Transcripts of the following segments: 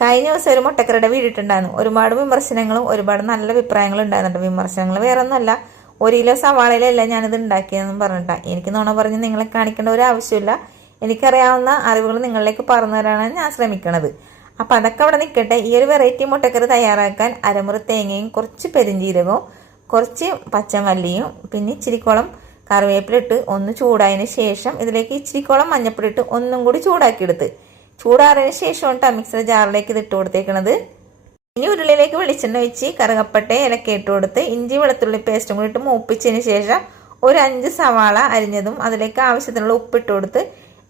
കഴിഞ്ഞ ദിവസം ഒരു മുട്ടക്കറിയുടെ വീടിട്ടുണ്ടായിരുന്നു. ഒരുപാട് വിമർശനങ്ങളും ഒരുപാട് നല്ല അഭിപ്രായങ്ങളും ഉണ്ടായിരുന്നുണ്ട്. വിമർശനങ്ങൾ വേറെ ഒന്നുമല്ല, 1 കിലോ സവാളയിലല്ല ഞാനിത് ഉണ്ടാക്കിയതെന്നും പറഞ്ഞിട്ടാ. എനിക്ക് നുണ പറഞ്ഞ് നിങ്ങളെ കാണിക്കേണ്ട ഒരു ആവശ്യമില്ല. എനിക്കറിയാവുന്ന അറിവുകൾ നിങ്ങളിലേക്ക് പറഞ്ഞു തരാനാണ് ഞാൻ ശ്രമിക്കണത്. അപ്പം അതൊക്കെ അവിടെ നിൽക്കട്ടെ. ഈ ഒരു വെറൈറ്റി മുട്ടക്കറി തയ്യാറാക്കാൻ അരമുറി തേങ്ങയും കുറച്ച് പെരിഞ്ചീരകവും കുറച്ച് പച്ചമല്ലിയും പിന്നെ ഇച്ചിരിക്കോളം കറിവേപ്പിലിട്ട് ഒന്ന് ചൂടായതിന് ശേഷം ഇതിലേക്ക് ഇച്ചിരിക്കോളം മഞ്ഞപ്പൊടി ഇട്ട് ഒന്നും കൂടി ചൂടാക്കിയെടുത്ത് ചൂടാറിയതിന് ശേഷമാണ് മിക്സർ ജാറിലേക്ക് ഇത് ഇട്ട് കൊടുത്തേക്കണത്. ഇനി ഉരുളിയിലേക്ക് വെളിച്ചെണ്ണ വെച്ച് കറുകപ്പട്ട ഇലക്ക ഇട്ട് കൊടുത്ത് ഇഞ്ചി വെളുത്തുള്ളി പേസ്റ്റും കൂടി ഇട്ട് മൂപ്പിച്ചതിന് ശേഷം ഒരു 5 സവാള അരിഞ്ഞതും അതിലേക്ക് ആവശ്യത്തിനുള്ള ഉപ്പിട്ട് കൊടുത്ത്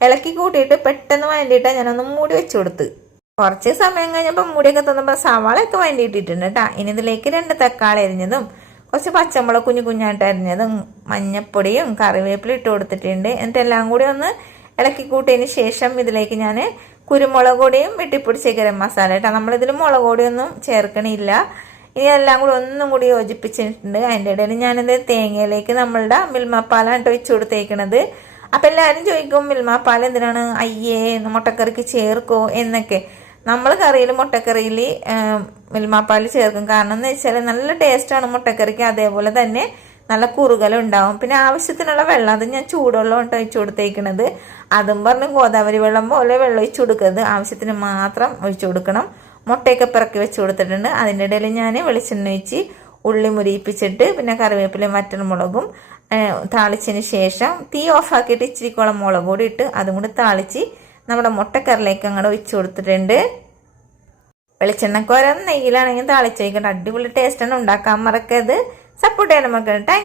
ഇളക്കി കൂട്ടിയിട്ട് പെട്ടെന്ന് വഴണ്ടിയിട്ട് ഞാനൊന്ന് മൂടി വെച്ച് കൊടുത്ത് കുറച്ച് സമയം കഴിഞ്ഞപ്പോൾ മൂടിയൊക്കെ തന്നപ്പോൾ സവാളയൊക്കെ വഴണ്ടിയിട്ടിട്ടുണ്ട് കേട്ടോ. ഇനി ഇതിലേക്ക് 2 തക്കാളി അരിഞ്ഞതും കുറച്ച് പച്ചമുളക് കുഞ്ഞു കുഞ്ഞായിട്ട് അരിഞ്ഞതും മഞ്ഞപ്പൊടിയും കറിവേപ്പിലും ഇട്ട് കൊടുത്തിട്ടുണ്ട്. എന്നിട്ട് എല്ലാം കൂടി ഒന്ന് ഇളക്കി കൂട്ടിയതിന് ശേഷം ഇതിലേക്ക് ഞാൻ കുരുമുളക് പൊടിയും വെട്ടിപ്പൊടിച്ച ഗരം മസാല കേട്ടോ. നമ്മളിതിൽ മുളക് പൊടിയൊന്നും ചേർക്കണില്ല. ഇനി എല്ലാം കൂടി ഒന്നും കൂടി യോജിപ്പിച്ചിട്ടുണ്ട്. അതിൻ്റെ ഇടയിൽ ഞാനിത് തേങ്ങയിലേക്ക് നമ്മളുടെ മിൽമപ്പാലാണ് വെച്ച് കൊടുത്തേക്കണത്. അപ്പം എല്ലാവരും ചോദിക്കും മിൽമപ്പാൽ എന്തിനാണ് അയ്യേ മുട്ടക്കറിക്ക് ചേർക്കോ എന്നൊക്കെ. നമ്മൾ കറിയിൽ മുട്ടക്കറിയിൽ മിൽമപ്പാൽ ചേർക്കും. കാരണം എന്ന് വെച്ചാൽ നല്ല ടേസ്റ്റാണ് മുട്ടക്കറിക്ക്. അതേപോലെ തന്നെ നല്ല കുറുകലുണ്ടാവും. പിന്നെ ആവശ്യത്തിനുള്ള വെള്ളം, അത് ഞാൻ ചൂടുവെള്ളം ഒഴിച്ചു കൊടുത്തേക്കണത്. അതും പറഞ്ഞ് ഗോദാവരി വെള്ളം പോലെ വെള്ളം ഒഴിച്ചു കൊടുക്കരുത്, ആവശ്യത്തിന് മാത്രം ഒഴിച്ചു കൊടുക്കണം. മുട്ടയൊക്കെ പിറക്കി വെച്ച് കൊടുത്തിട്ടുണ്ട്. അതിൻ്റെ ഇടയിൽ ഞാൻ വെളിച്ചെണ്ണ ഒഴിച്ച് ഉള്ളി മുരിയിപ്പിച്ചിട്ട് പിന്നെ കറിവേപ്പിലയും വറ്റൽമുളകും താളിച്ചതിന് ശേഷം തീ ഓഫാക്കിയിട്ട് ഇച്ചിരിക്കോളം മുളക് കൂടി ഇട്ട് അതും കൂടി താളിച്ച് നമ്മുടെ മുട്ടക്കറിലേക്ക് അങ്ങോട്ട് ഒഴിച്ചു കൊടുത്തിട്ടുണ്ട്. വെളിച്ചെണ്ണക്കോരം നെയ്യിലാണെങ്കിൽ താളിച്ച് വയ്ക്കട്ടെ. അടിപൊളി ടേസ്റ്റാണ്. ഉണ്ടാക്കാൻ മറക്കരുത്. സപ്പോർട്ട് ചെയ്യാൻ മറക്കട്ടെ.